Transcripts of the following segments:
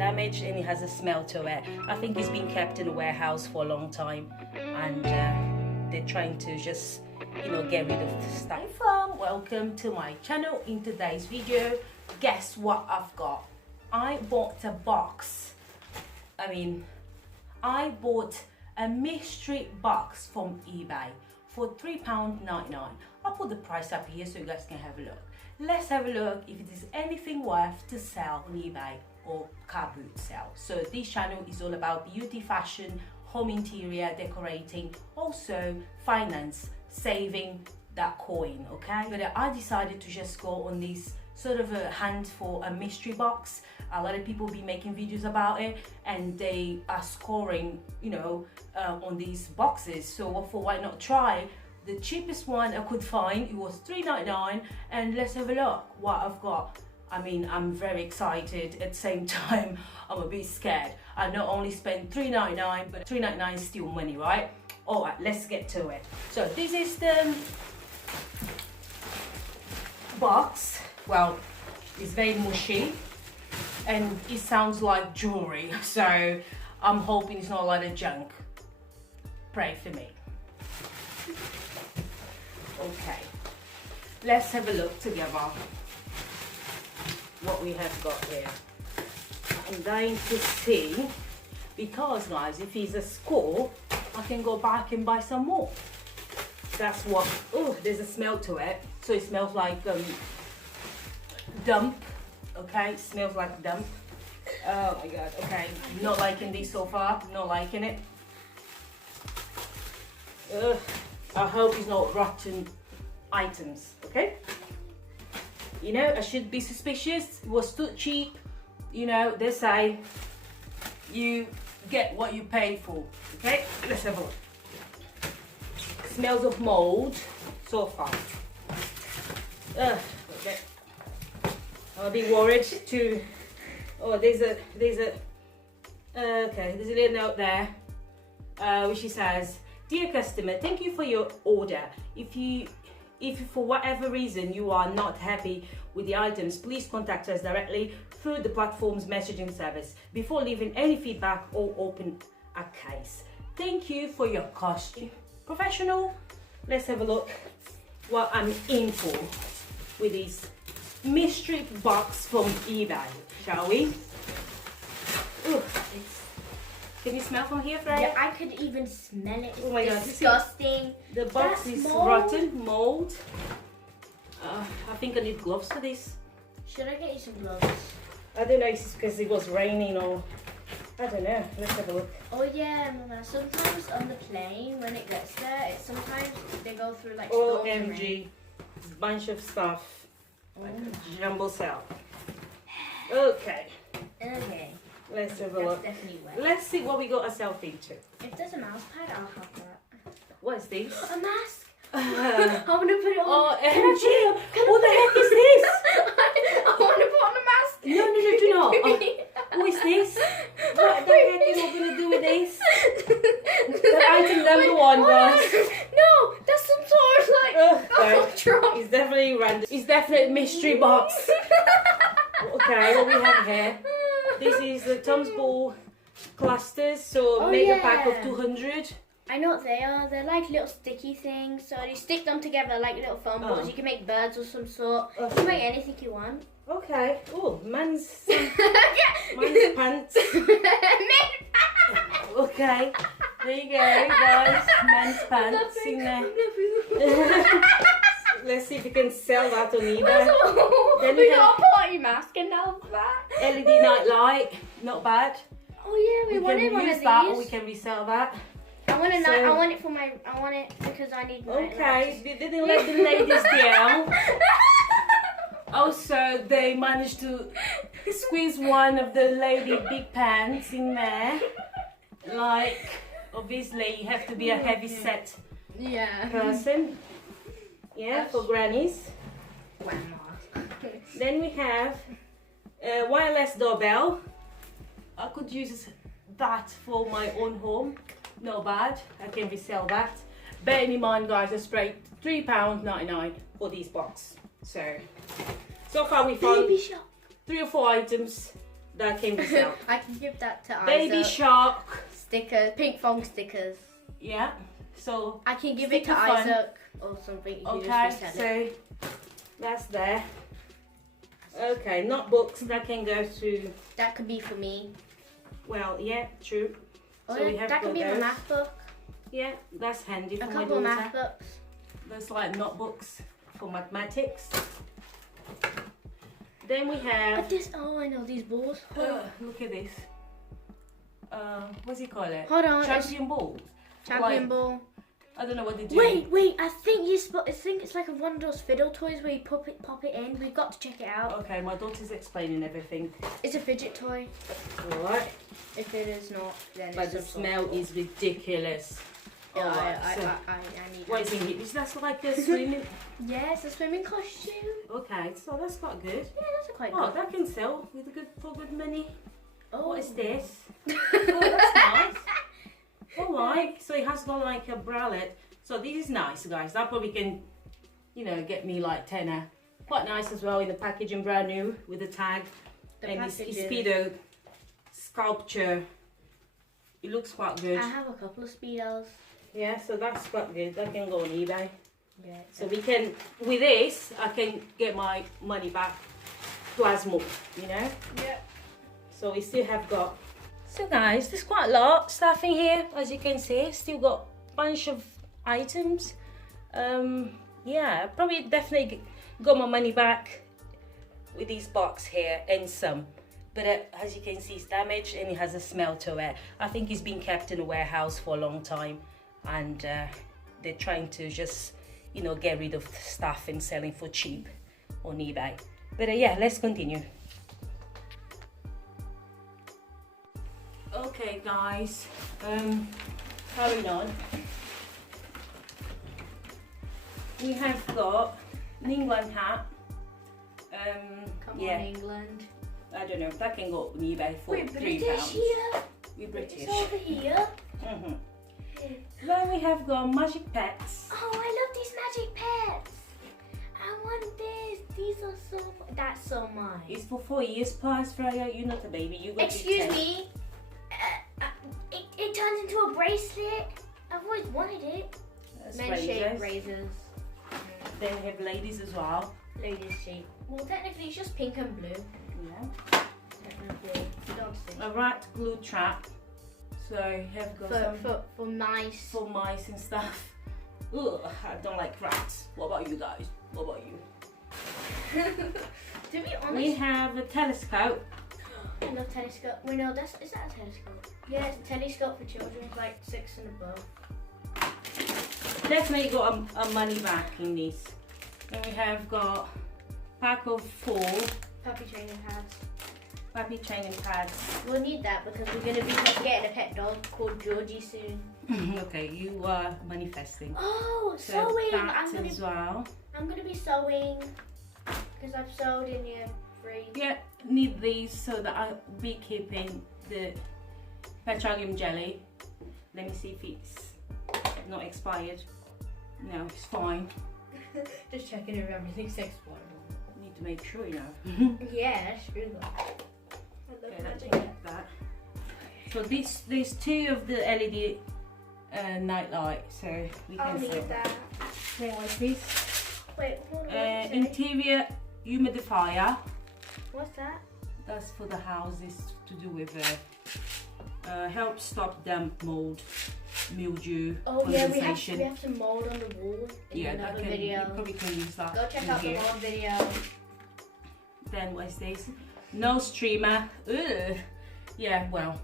damaged and it has a smell to it. I think it's been kept in a warehouse for a long time, and they're trying to just, you know, get rid of the stuff. Welcome to my channel. In today's video, guess what I've got? I bought a box. I bought a mystery box from eBay for £3.99. I'll put the price up here so you guys can have a look. Let's have a look if it is anything worth to sell on eBay or car boot sell. So this channel is all about beauty, fashion, home interior, decorating, also finance, saving that coin, okay? But I decided to just go on this sort of a hunt for a mystery box. A lot of people be making videos about it and they are scoring, you know, on these boxes. So I thought, why not try? The cheapest one I could find, it was £3.99, and let's have a look what I've got. I mean, I'm very excited. At the same time, I'm a bit scared. I not only spent £3.99, but £3.99 is still money, right? All right, let's get to it. So this is the box. Well, it's very mushy and it sounds like jewelry, so I'm hoping it's not a lot of junk. Pray for me. Okay, let's have a look together what we have got here. I'm going to see, because guys, if it's a score, I can go back and buy some more. That's what, oh, there's a smell to it. So it smells like dump, okay, it smells like dump. Oh my god, okay, not liking this so far, not liking it. I hope it's not rotten items, okay? You know, I should be suspicious. It was too cheap. You know, they say you get what you pay for, okay? Let's have a look. Smells of mold so far. Okay. I'm a bit worried too. Oh, there's a little note there, which says, "Dear customer, thank you for your order. If for whatever reason you are not happy with the items, please contact us directly through the platform's messaging service before leaving any feedback or open a case. Thank you for your costume." Professional. Let's have a look what I'm in for with this mystery box from eBay, shall we? Ooh, can you smell from here, Freya? Yeah, I could even smell it. It's oh my god, disgusting. The box is rotten, mold. I think I need gloves for this. Should I get you some gloves? I don't know if it's because it was raining or I don't know. Let's have a look. Oh yeah, Mama. Sometimes on the plane when it gets there, sometimes they go through like OMG, it's a bunch of stuff. Like a jumbo cell. Okay. Okay. Let's have a That's look. definitely wet. Let's see what we got ourselves into. If there's a mouse pad, I'll have that. What is this? A mask. I want to put it on. Oh, MG! What the heck is this? I want to put on a mask. No, do not. Oh, who is this? What the heck is what going to do with this? The item number one, guys. No, that's some sort of like drop. It's definitely random. It's definitely a mystery box. Okay, what we have here. This is the Tom's Ball clusters, so mega pack of 200. I know what they are. They're like little sticky things. So you stick them together like little foam balls. You can make birds of some sort. You can make anything you want. Okay. Oh, man's Man's pants. Okay. There you go, guys. Man's pants in there. Let's see if we can sell that on eBay. Then we got a party mask and now that. LED night light, not bad. Oh yeah, we wanted one of these. That, or we can resell that. I want a night. I want it for my. I want it because I need. Okay, they didn't let the ladies down. Also, they managed to squeeze one of the lady big pants in there. Like, obviously, you have to be a heavy set person. Yeah, for grannies. Then we have a wireless doorbell. I could use that for my own home. Not bad. I can resell that. Bearing in mind, guys, I sprayed £3.99 for this box. So far we found 3 or 4 items that can resell. I can give that to Baby Isaac. shark. Stickers, pink phone stickers. Yeah. So I can give it to fun. Isaac or something. He can okay, just resell it. so that's there. Okay, notebooks that can go to. That could be for me. Well, yeah, true. Oh, So we have that could be my those. math book. Yeah, that's handy for A my couple of daughter. math books. Those like notebooks for mathematics. Then we have. Oh, I know these balls. Look at this. What's it called? Hold on. Champion ball. Champion Like, ball. I don't know what they do. Wait. I think it's like one of those fiddle toys where you pop it in. We've got to check it out. Okay, my daughter's explaining everything. It's a fidget toy. Alright. If it is not, then But it's the some smell sort of- is ridiculous. Yeah, Alright, so I need what is in here? Is that like a swimming? Yes, a swimming costume. Okay, so that's quite good. Yeah, that's quite Oh, good. that can sell for good money. Oh, What is this? Oh, that's nice. Alright, so it has got like a bralette. So this is nice, guys. That probably can, you know, get me like tenner. Quite nice as well in the packaging, brand new with the tag. And this Speedo sculpture. It looks quite good. I have a couple of Speedos. Yeah, so that's quite good. That can go on eBay. Yeah. So we can, with this, I can get my money back plus more, you know? Yeah. So we still have got. So guys, there's quite a lot stuff in here, as you can see. Still got a bunch of items. Yeah, probably definitely got my money back with these box here and some. But as you can see, it's damaged and it has a smell to it. I think it's been kept in a warehouse for a long time, and they're trying to just, you know, get rid of stuff and selling for cheap on eBay. But yeah, let's continue. Okay guys, carrying on. We have got an England hat. Come yeah. on, England. I don't know, that can go on eBay for We're £3. British here. We're British. It's over here. Then we have got magic pets. Oh, I love these magic pets. I want this. These are so. That's so mine. It's for 4 years plus, Freya. You're not a baby. You got Excuse me. It turns into a bracelet. I've always wanted it. Men-shaped razors. Then we have ladies as well. Ladies' shape. Well, technically it's just pink and blue. Yeah. Technically, you don't see. A rat glue trap. So you have got some For mice. for mice and stuff. Ugh, I don't like rats. What about you guys? What about you? To be honest, We have a telescope. I love telescope. Wait, no, is that a telescope? Yeah, it's a telescope for children, like 6 and above. Definitely got a money back in this. Then we have got pack of 4 Puppy training pads. puppy training pads. We'll need that because we're going to be getting a pet dog called Georgie soon. Okay, you are manifesting. Oh, So sewing! that as well. I'm going to be sewing because I've sewed in year 3. Yeah, need these so that I'll be keeping the petroleum jelly. Let me see if it's not expired. No, it's fine. Just checking if everything's expired. Need to make sure, you know. Yeah, that's true though. Okay, let's get that. So there's 2 of the LED night light, so we I'll can need see that. Then what's this? Wait, hold on. Interior humidifier. What's that? That's for the houses to do with help stop damp, mold, mildew, Oh yeah, condensation. we have some mold on the wall in Yeah, another that can, video. you probably can use that. Go check in out here. the mold video. Then what's this? No streamer. Ugh. Yeah, well,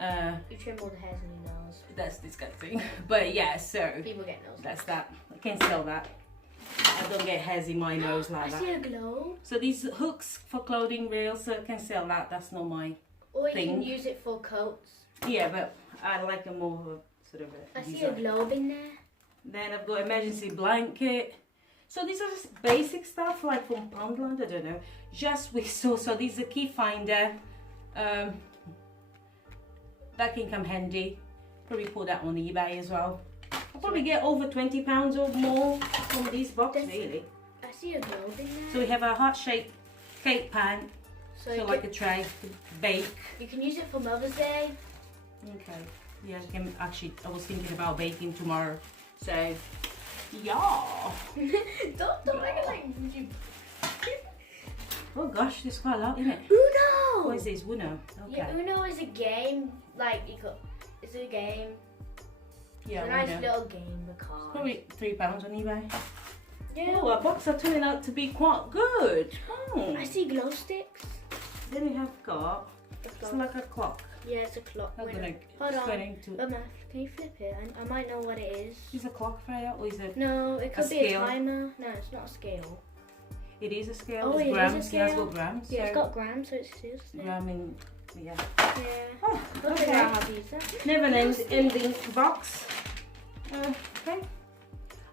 You trim all the hairs in your nose. that's disgusting. But yeah, so People get nose. that's that. I can sell that. I don't get hairs in my nose like I see that. a glow. So these hooks for clothing rails, so I can sell that. That's not my Or you thing. can use it for coats. Yeah, but I like a more of a sort of a I see a design. globe in there. Then I've got emergency blanket. So these are just basic stuff like from Poundland, I don't know. Just with so this is a key finder. That can come handy. Probably put that on eBay as well. I'll probably get over £20 or more from these boxes really. I see a globe in there. So we have a heart-shaped cake pan. So like a tray to bake. You can use it for Mother's Day. Okay. Yeah, I can actually. I was thinking about baking tomorrow. So, yeah. don't make it like. Oh gosh, there's quite a lot in it. Uno. What is this? Uno. Okay. Yeah, Uno is a game. Like it's a game. Yeah, it's a nice Uno. little game with cards. Probably £3 on eBay. Yeah. Oh, our box are turning out to be quite good. Oh. I see glow sticks. Then we have got. It's like a clock. Yeah, it's a clock. I'm gonna. Hold on. Going to. Mama, can you flip it? I might know what it is. Is it a clock, Freya, or is it? No, it could A be a scale? timer. No, it's not a scale. It is a scale. Oh, it's it is a grams. scale? It has got grams. Yeah, it's so got grams, so it's still scale. gram in. Yeah. Yeah. Oh, We'll figure out how to use that. Never ending box. Okay.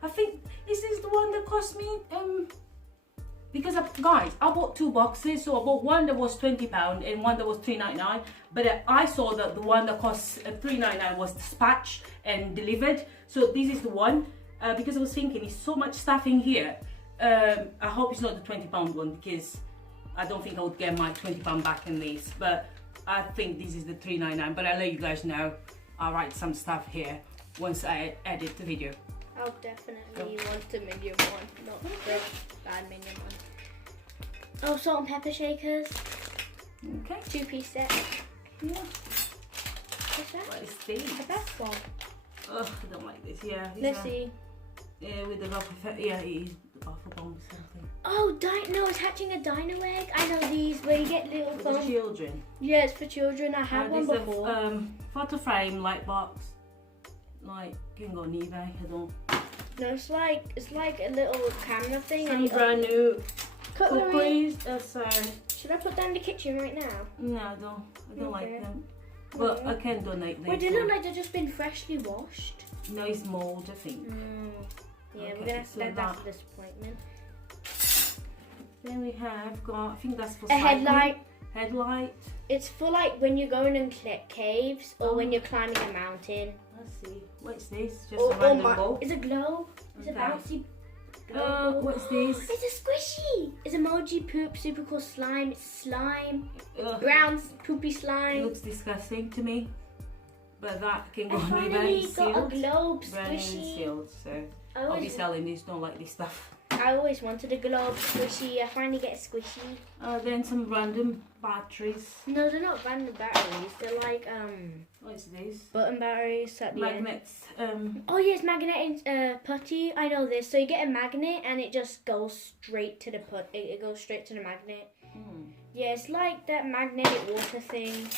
I think this is the one that cost me because guys, I bought 2 boxes, so I bought one that was £20 and one that was £3.99. But I saw that the one that cost £3.99 was dispatched and delivered. So this is the one because I was thinking there's so much stuff in here. I hope it's not the £20 one because I don't think I would get my £20 back in this. But I think this is the £3.99. But I'll let you guys know. I'll write some stuff here once I edit the video. I'll definitely want the medium one, not the bad medium one. Oh, salt and pepper shakers. Okay. 2-piece set. Yeah. What's that? What is this? A bath bomb. Ugh, I don't like this. Yeah. Let's see. Yeah, with the buffer. Yeah, it is the buffer bomb or something. Oh, no, it's hatching a dino egg. I know these where you get little For the children. Yeah, it's for children. I had one There's before. a photo frame light box. Like, you can go on eBay. I don't. No, it's like a little camera thing. Some And brand new cutlery. cookies. Should I put that in the kitchen right now? No, I don't. I don't Okay. like them. But I can donate them. Wait, they look like they've just been freshly washed. No, it's mold, I think. Yeah, Okay, we're gonna have to so that's that- a disappointment. Then we have got. I think that's for A cycling. headlight. Headlight. It's for like when you're going in caves or when you're climbing a mountain. Let's see. What's this? Just a random ball. It's a globe. It's Okay. a bouncy globe. What's this? It's a squishy. It's emoji poop, super cool slime. It's slime. Ugh, Brown poopy it slime. looks disgusting to me. But that can go I on finally eBay. got a Sealed. globe Brand new squishy. sealed. So I I'll be always, selling this. Don't like this stuff. I always wanted a globe squishy. I finally get a squishy. Then some random batteries. No, they're not random batteries. They're like What's this? button batteries at the end. Magnets. Oh yes, magnetic putty. I know this. So you get a magnet and it just goes straight to the It goes straight to the magnet. Yeah, it's like that magnetic water thing.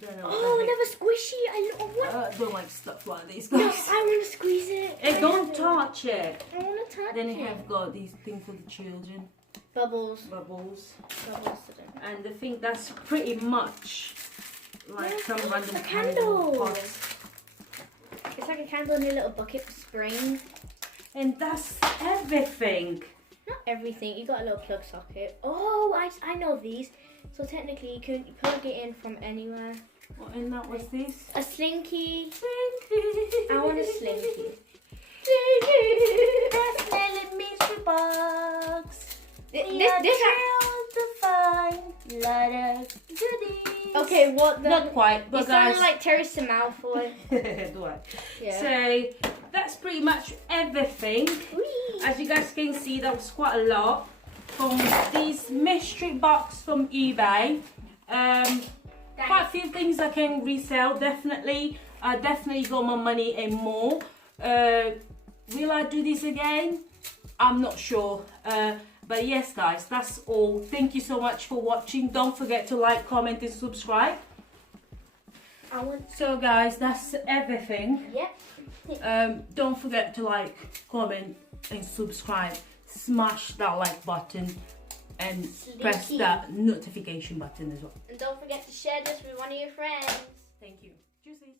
Don't know Oh, what another squishy. I what? I don't like stuff like this, No, guys. I want to squeeze it. Hey, I don't have it. touch it. I want to touch Then it. you have got these things for the children. Bubbles. Bubbles. Bubbles. And I think that's pretty much like Yeah, some random a candle. pots. It's like a candle in a little bucket for spring. And that's everything. Not everything. You got a little plug socket. Oh, I know these. So technically, you can plug it in from anywhere. What in that was this? A slinky. Slinky. I want a slinky. That's Nelly Mystery Box. This to find lot of goodies. Okay, what the? Not quite, but It guys. sounded like Teresa Malfoy. Do I? Yeah. So that's pretty much everything. Whee! As you guys can see, that was quite a lot from this mystery box from eBay. Quite a few things I can resell, definitely. I definitely got my money and more. Will I do this again? I'm not sure. But yes, guys, that's all. Thank you so much for watching. Don't forget to like, comment, and subscribe. So, guys, that's everything. Yep. Don't forget to like, comment, and subscribe. Smash that like button and press that notification button as well. And don't forget to share this with one of your friends. Thank you. Juicy.